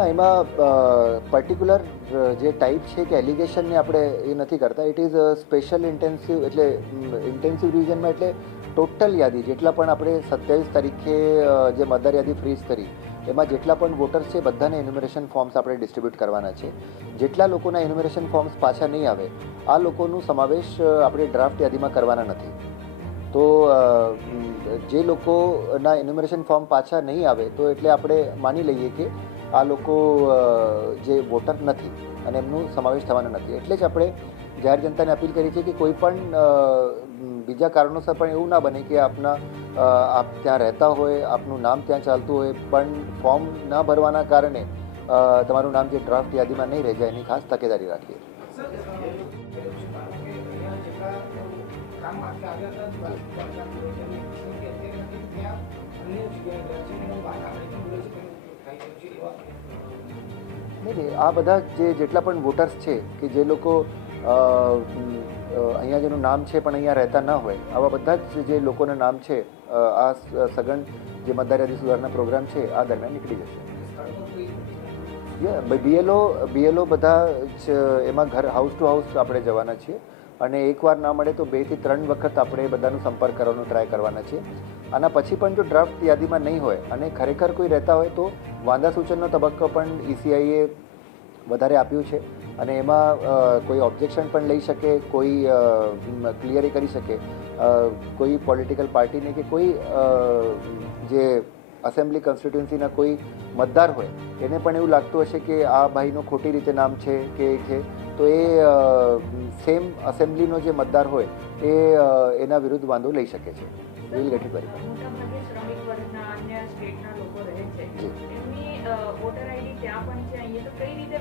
એમાં પર્ટિક્યુલર જે ટાઈપ છે કે એલિગેશનને આપણે એ નથી કરતા. ઇટ ઇઝ સ્પેશિયલ ઇન્ટેન્સિવ એટલે ઇન્ટેન્સિવ રિવિઝનમાં એટલે ટોટલ યાદી, જેટલા પણ આપણે સત્યાવીસ તારીખે જે મતદાર યાદી ફ્રીઝ કરી, એમાં જેટલા પણ વોટર્સ છે, બધાને એન્યુમરેશન ફોર્મ્સ આપણે ડિસ્ટ્રીબ્યુટ કરવાના છે. જેટલા લોકોના એન્યુમરેશન ફોર્મ્સ પાછા નહીં આવે, આ લોકોનું સમાવેશ આપણે ડ્રાફ્ટ યાદીમાં કરવાના નથી. તો જે લોકોના એન્યુમરેશન ફોર્મ પાછા નહીં આવે, તો એટલે આપણે માની લઈએ કે આ લોકો જે વોટર નથી અને એમનું સમાવેશ થવાનો નથી. એટલે જ આપણે જાહેર જનતાને અપીલ કરી છે કે કોઈ પણ બીજા કારણોસર પણ એવું ના બને કે આપના આપ ત્યાં રહેતા હોય, આપનું નામ ત્યાં ચાલતું હોય, પણ ફોર્મ ન ભરવાના કારણે તમારું નામ જે ડ્રાફ્ટ યાદીમાં નહીં રહી જાય, એની ખાસ તકેદારી રાખીએ. નહીં નહીં, આ બધા જે જેટલા પણ વોટર્સ છે કે જે લોકો અહીંયા જેનું નામ છે પણ અહીંયા રહેતા ન હોય, આવા બધા જ જે લોકોના નામ છે આ સઘન જે મતદાર યાદી સુધારણા પ્રોગ્રામ છે, આ દરમિયાન નીકળી જશે. બીએલઓ બીએલઓ બધા જ એમાં ઘર હાઉસ ટુ હાઉસ આપણે જવાના છીએ. અને એકવાર ના મળે તો બેથી ત્રણ વખત આપણે બધાનો સંપર્ક કરવાનો ટ્રાય કરવાના છીએ. આના પછી પણ જો ડ્રાફ્ટ યાદીમાં નહીં હોય અને ખરેખર કોઈ રહેતા હોય તો વાંધા સૂચનનો તબક્કો પણ ઈસીઆઈએ વધારે આપ્યું છે. અને એમાં કોઈ ઓબ્જેક્શન પણ લઈ શકે, કોઈ ક્લિયરી કરી શકે. કોઈ પોલિટિકલ પાર્ટીને કે કોઈ જે અસેમ્બલી કોન્સ્ટિટ્યુન્સીના કોઈ મતદાર હોય, એને પણ એવું લાગતું હશે કે આ ભાઈનું ખોટી રીતે નામ છે કે છે. તો એ સેમ અસેમ્બલીનો જે મતદાર હોય એ એના વિરુદ્ધ વાંધો લઈ શકે છે. Will get it verified